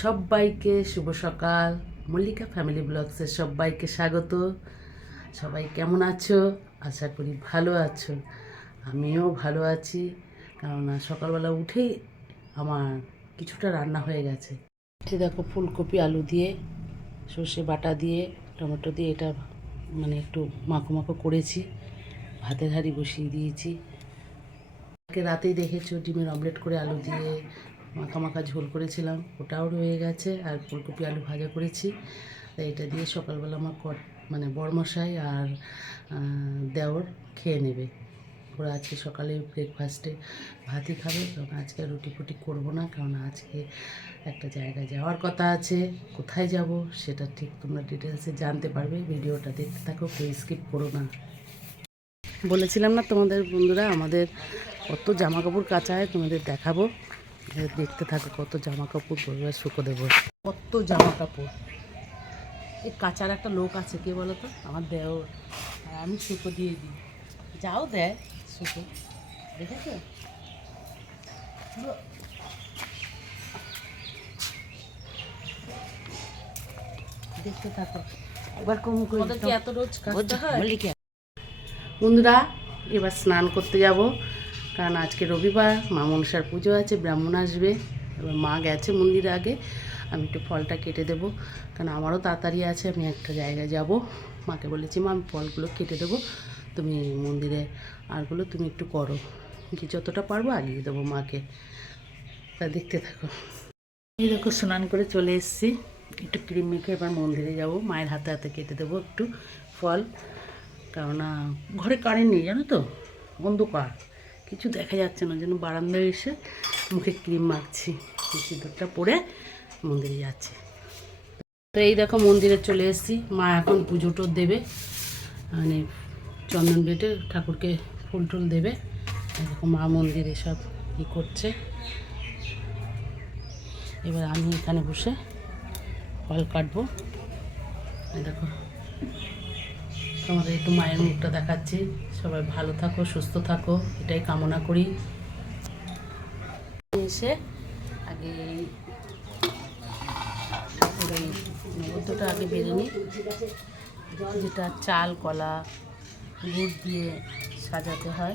সবাইকে শুভ সকাল। মল্লিকা ফ্যামিলি ব্লগসের সবাইকে স্বাগত। সবাই কেমন আছো? আশা করি ভালো আছো। আমিও ভালো আছি। কেননা সকালবেলা উঠেই আমার কিছুটা রান্না হয়ে গেছে। দেখো ফুলকপি, আলু দিয়ে, সর্ষে বাটা দিয়ে, টমেটো দিয়ে এটা মানে একটু মাখো মাখো করেছি। ভাতের হাঁড়ি বসিয়ে দিয়েছি। রাতেই দেখেছ ডিমের অমলেট করে আলু দিয়ে মাখা মাখা ঝোল করেছিলাম, ওটাও রয়ে গেছে আর ফুলকপি আলু ভাজা করেছি। এটা দিয়ে সকালবেলা আমার কট মানে বড়মশাই আর দেওর খেয়ে নেবে। ওরা আজকে সকালে ব্রেকফাস্টে ভাতই খাবে, কারণ আজকে রুটি ফুটি করব না, কারণ আজকে একটা জায়গায় যাওয়ার কথা আছে, কোথায় যাব সেটা ঠিক তোমরা ডিটেলসে জানতে পারবে, ভিডিওটা দেখতে থাকো, কেউ স্কিপ করো না। বলেছিলাম না তোমাদের বন্ধুরা, আমাদের কত জামা কাপড় কাচা হয় তোমাদের দেখাবো। দেখতে থাকো কত জামা কাপড় রবিবার শুকো দেবো কত জামা কাপড় এই কাচার একটা লোক আছে কে বলো তো? আমার দেওর। আর আমি শুকো দিয়ে দিই। যাও দেয় শুকো। দেখেছ? দেখতে থাকো। এবার কম করে কি এত রোজ হয়? বন্ধুরা এবার স্নান করতে যাব। কারণ আজকে রবিবার, মা মনসার পুজো আছে, ব্রাহ্মণ আসবে। এবার মা গেছে মন্দিরে আগে, আমি একটু ফলটা কেটে দেবো। কারণ আমারও তাড়াতাড়ি আছে, আমি একটা জায়গায় যাব। মাকে বলেছি, মা, আমি ফলগুলো কেটে দেবো। তুমি মন্দিরে আরগুলো তুমি একটু করো। কি যতটা পারব আগিয়ে দেবো মাকে। তা দেখতে থাকো। এই দেখো, স্নান করে চলে এসেছি। একটু ক্রিম মেখে এবার মন্দিরে যাব। মায়ের হাতে হাতে কেটে দেবো একটু ফল। কেননা ঘরে কারেন্ট নেই, জানো তো? অন্ধকার। কিছু দেখা যাচ্ছে না, যেন বারান্দায় এসে মুখে ক্রিম মাখছি। সিঁদুরটা পরে মন্দিরে যাচ্ছি। তো এই দেখো মন্দিরে চলে এসেছি। মা এখন পুজো দেবে। মানে চন্দন বেটে ঠাকুরকে ফুল টুল দেবে। এরকম মা মন্দিরে সব ই করছে। এবার আমি এখানে বসে ফল কাটবো। দেখো, তোমাদের একটু মায়ের মুখটা দেখাচ্ছি। সবাই ভালো থাকো, সুস্থ থাকো, এটাই কামনা করি। এসে আগে নৈবেদ্যটা আগে বেড়ে নিই। যেটা চাল, কলা, গুড় দিয়ে সাজাতে হয়।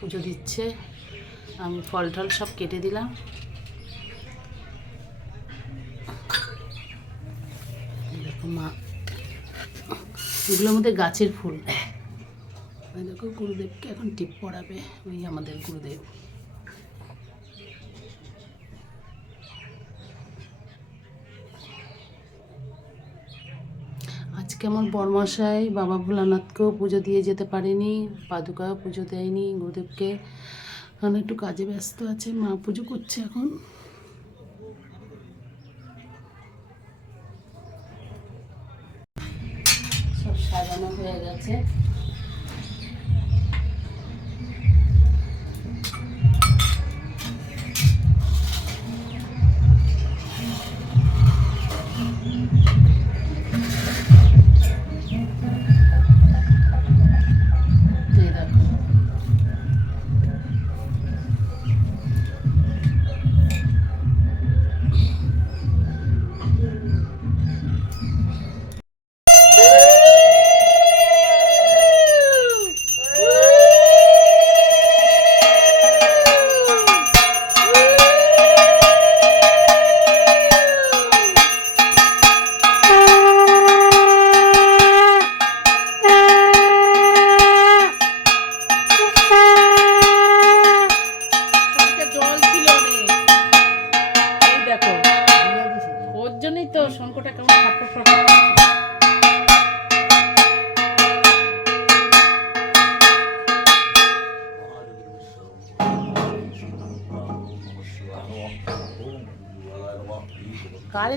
পুজো দিচ্ছে। আমি ফল টল সব কেটে দিলাম। মা। এগুলোর মধ্যে গাছের ফুল। দেখো গুরুদেবকে এখন টিপ পড়াবে। ওই আমাদের গুরুদেব। আজকে আমার বরমাসায় বাবা ভোলানাথকেও পুজো দিয়ে যেতে পারেনি, পাদুকাও পুজো দেয়নি, গুরুদেবকে। এখন একটু কাজে ব্যস্ত আছে, মা পুজো করছে এখন।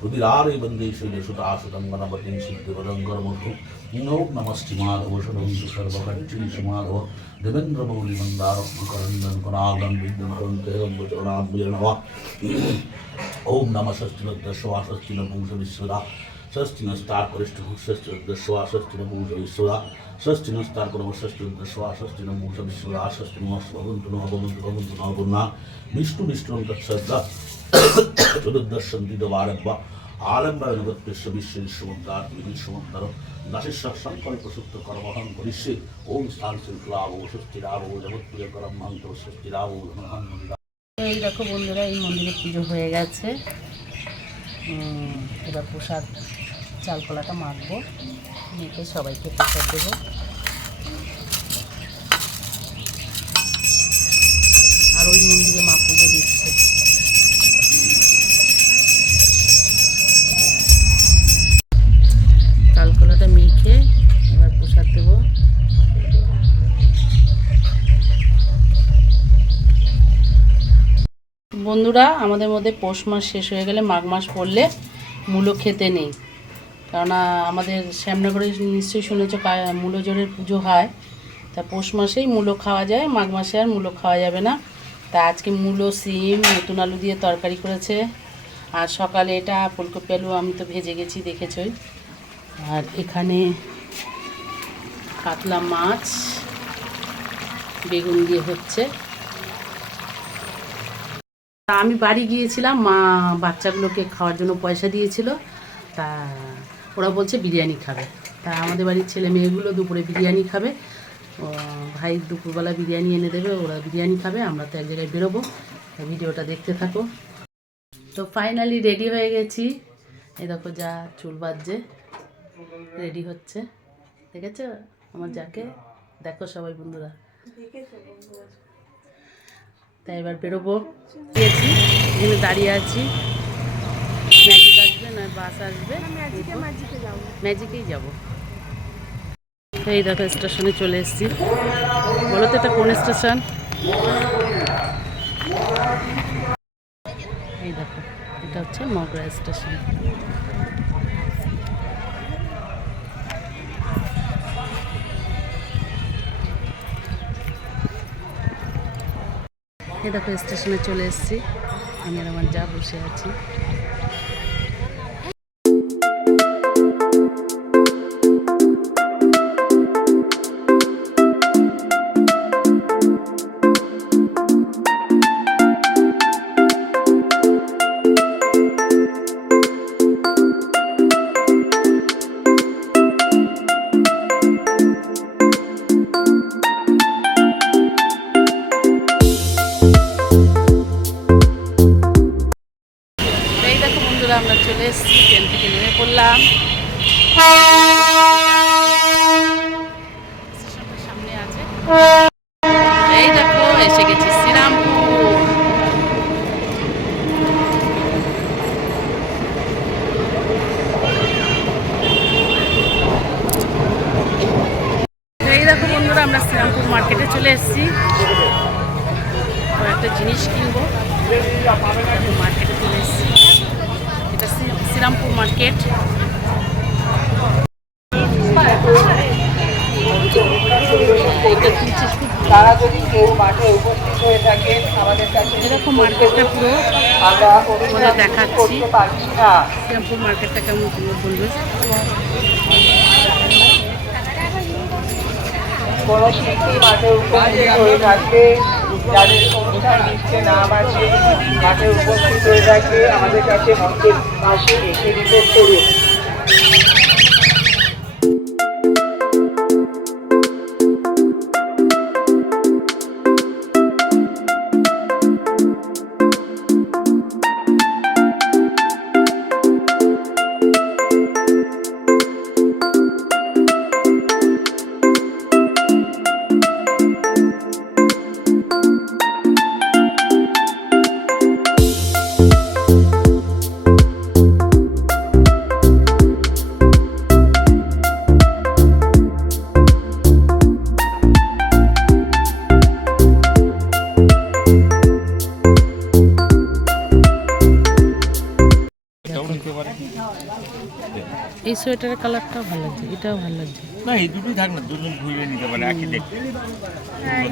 लम्बोदरं सुन्दरमसुन्दमद्गन्धरुद्धं दाष्टं तथाजरि रुदिरारे वन्दे शैलसुतासुतं गणपतिं सिद्धिपदं करमुखं नो नमस्तिमाधव सर्वकक्षी सुमाधव देवेन्द्रमौलिमन्दारकरन्दनपनागं विघ्नहरं तेरम्बचरणाम्बुजनवा ॐ नमः षष्टिरद्दश्वा षष्टिनपुंस विश्वदा षष्टिनस्तार करिष्ठ षष्टिरद्दश्वा षष्टिनपुंस विश्वदा षष्टिनस्तार कर्म षष्टिरद्दश्वा षष्टिनपुंस विश्वदा षष्टिमस्वगुन्तु नवगुन्तु गगुन्तु नवगुणा विष्णु विष्णु চতুর্দশন্তি দবারব্ব আলম্বায় নগত্বেশ্ব বিশ্বের সমুদ্রার বিধি সমুদ্র দাসেশ্বর সংকল্প সূত্র কর্মহং করিষ্যে। ওম স্থান শৃঙ্খলাভ স্বস্তিরাভ জগৎপ্রিয় করমহন্ত স্বস্তিরাভ এই দেখো বন্ধুরা, এই মন্দিরে পুজো হয়ে গেছে। এবার প্রসাদ, চালকলাটা মাখবো। মেখে সবাইকে প্রসাদ দেবো। আর ওই মন্দিরে মা পুজো দিচ্ছে। বন্ধুরা, আমাদের মধ্যে পৌষ মাস শেষ হয়ে গেলে মাঘ মাস পড়লে মূলো খেতে নেই। কেননা আমাদের শ্যামনগরে নিশ্চয়ই শুনেছ মূলো জোরের পুজো হয়। তা পৌষ মাসেই মূলো খাওয়া যায়, মাঘ মাসে আর মূলো খাওয়া যাবে না। তা আজকে মূলো, সিম, নতুন আলু দিয়ে তরকারি করেছে। আর সকালে এটা ফুলকপি আলু আমি তো ভেজে গেছি, দেখেছই। আর এখানে কাতলা মাছ বেগুন দিয়ে হচ্ছে। তা আমি বাড়ি গিয়েছিলাম, মা বাচ্চাগুলোকে খাওয়ার জন্য পয়সা দিয়েছিল। তা ওরা বলছে বিরিয়ানি খাবে। তা আমাদের বাড়ির ছেলে মেয়েগুলো দুপুরে বিরিয়ানি খাবে। ভাই দুপুরবেলা বিরিয়ানি এনে দেবে, ওরা বিরিয়ানি খাবে, আমরা তো এক জায়গায় বেরোবো। ভিডিওটা দেখতে থাকো। তো ফাইনালি রেডি হয়ে গেছি। এ দেখো যা চুল বাজছে। রেডি হচ্ছে। ঠিক আছে আমার যাকে। দেখো সবাই বন্ধুরা? তাই এবার বেরোবো। দাঁড়িয়ে আছি। ম্যাজিক বাস ম্যাজিকেই এই দেখো স্টেশনে চলে এসেছি। বলো তো এটা কোন স্টেশন এই দেখো, এটা হচ্ছে মগরা স্টেশন দেখো স্টেশনে চলে এসেছি। আমি আর আমার যা বসে আছি। শ্রীরামপুর মার্কেটে চলে এসেছি। একটা জিনিস কিনবো। মার্কেটে চলে এসেছি। এটা শ্রী- শ্রীরামপুর মার্কেট তারা যদি কেউ মাঠে উপস্থিত হয়ে থাকেন আমাদের কাছে এরকম মার্কেটটা পুরো। আমরা অভিযোগ দেখাচ্ছি। করতে পারছি না। শ্রীরামপুর মার্কেটটা কেমন বন্ধু কোনো শিল্পী মাঠের উপস্থিত হয়ে থাকলে যাদের অনুষ্ঠান লিস্টে নাম আছে মাঠে উপস্থিত হয়ে থাকলে আমাদের কাছে মঞ্চের পাশে এসে রিপোর্ট করুন। এই সোয়েটারের কালারটাও ভালো লাগছে এটাও ভালো লাগছে। না এই দুটোই থাক না দুজন ঘুরিয়ে নিতে পারে একই দেখতে। হ্যাঁ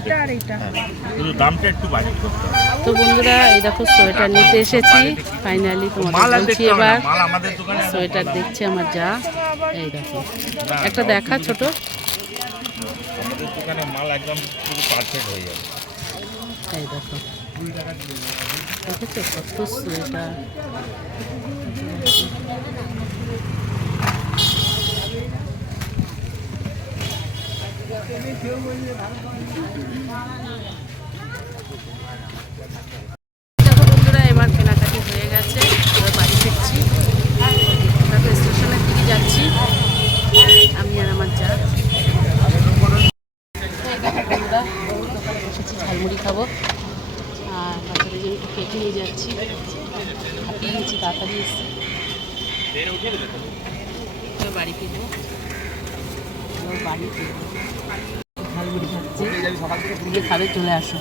শুধু দামটা একটু বাজেট করতে হবে। তো বন্ধুরা এই দেখো সোয়েটার নিতে এসেছি ফাইনালি মাল আর এবার। মাল আমাদের দোকানে সোয়েটার। দেখছে আমার যা এই দেখো। একটা দেখা ছোট। আমাদের দোকানে মাল একদম পুরো পারফেক্ট হয়ে যাবে। এই দেখো। দেখেছ কত সোয়েটার? বন্ধুরা, এবার কেনাকাটি হয়ে গেছে। এবার বাড়ি ফিরছি। দেখো, স্টেশনের দিকে যাচ্ছি। আমি আর আমার যা। বন্ধুরা, দোকানে বসেছি, ঝালমুড়ি খাব। আর বাচ্চাদের জন্য নিয়ে যাচ্ছি। তাড়াতাড়ি এসছি। এবার বাড়ি ফিরবো। এবার বাড়ি ফিরবো। ঝালমুড়ি খাচ্ছে। দিকে খাবে, চলে আসো।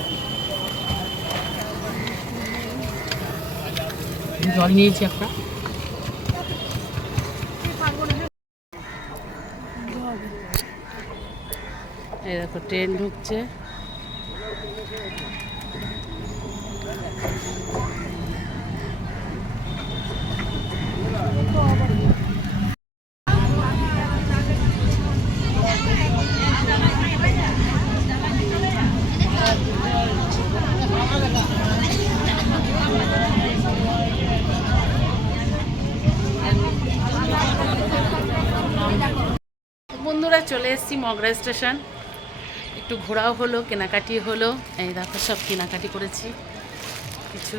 জল নিয়েছি একটা। এই দেখো, ট্রেন ঢুকছে বন্ধুরা চলে এসেছি মগরা স্টেশন। একটু ঘোরাও হলো, কেনাকাটি হলো। এই দেখো, সব কেনাকাটি করেছি। কিছু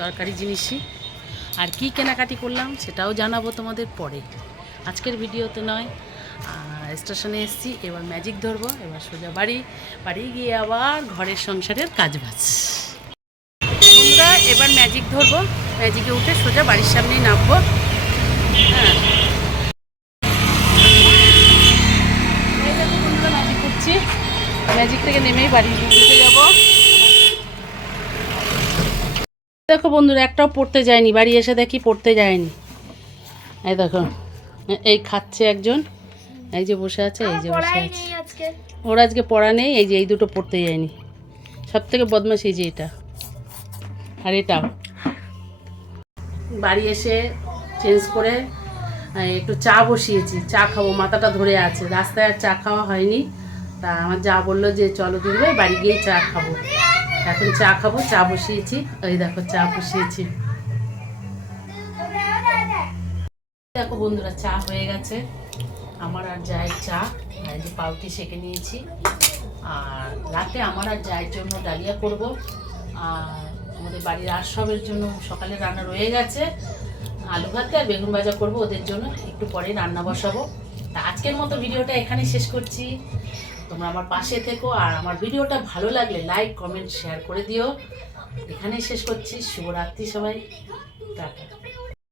দরকারি জিনিসই। আর কি কেনাকাটি করলাম সেটাও জানাব তোমাদের পরে। আজকের ভিডিওতে নয়। স্টেশনে এসেছি, এবার ম্যাজিক ধরবো, এবার সোজা বাড়ি। বাড়ি গিয়ে আবার ঘরের সংসারের কাজ বাজ। এবার ম্যাজিক ধরবো। ম্যাজিকে উঠে সোজা বাড়ির সামনেই নামবো এই দেখো বন্ধুরা ম্যাজিক করছি ম্যাজিক থেকে নেমেই বাড়ি দিকে যাব। দেখো বন্ধুরা একটাও পড়তে যায়নি। বাড়ি এসে দেখি পড়তে যায়নি। এই দেখো এই খাচ্ছে একজন। এই যে বসে আছে এই যে বসে আছে। ওর আজকে পড়া নেই এই যে এই দুটো পড়তে যায়নি। সব থেকে বদমাশ এই যে এটা। আর এটা। বাড়ি এসে চেঞ্জ করে একটু চা বসিয়েছি চা খাব মাথাটা ধরে আছে। রাস্তায় আর চা খাওয়া হয়নি। তা আমার যা বলল যে চলো দিদি বাড়ি গিয়ে চা খাব। এখন চা খাব, চা বসিয়েছি। ওই দেখো, চা বসিয়েছি। দেখো বন্ধুরা, চা হয়ে গেছে। আমার আর যাই চা, আর যে পাউটি সেকে নিয়েছি। আর রাতে আমার আর যায়ের জন্য ডালিয়া করব। আর আমাদের বাড়ির আশবের জন্য সকালে রান্না রয়ে গেছে। আলু ভাতে আর বেগুন ভাজা করব ওদের জন্য। একটু পরেই রান্না বসাবো। তা আজকের মতো ভিডিওটা এখানেই শেষ করছি। তোমরা আমার পাশে থেকো আর আমার ভিডিওটা ভালো লাগলে লাইক কমেন্ট শেয়ার করে দিও। এখানেই শেষ করছি। শুভরাত্রি সবাই। টাটা।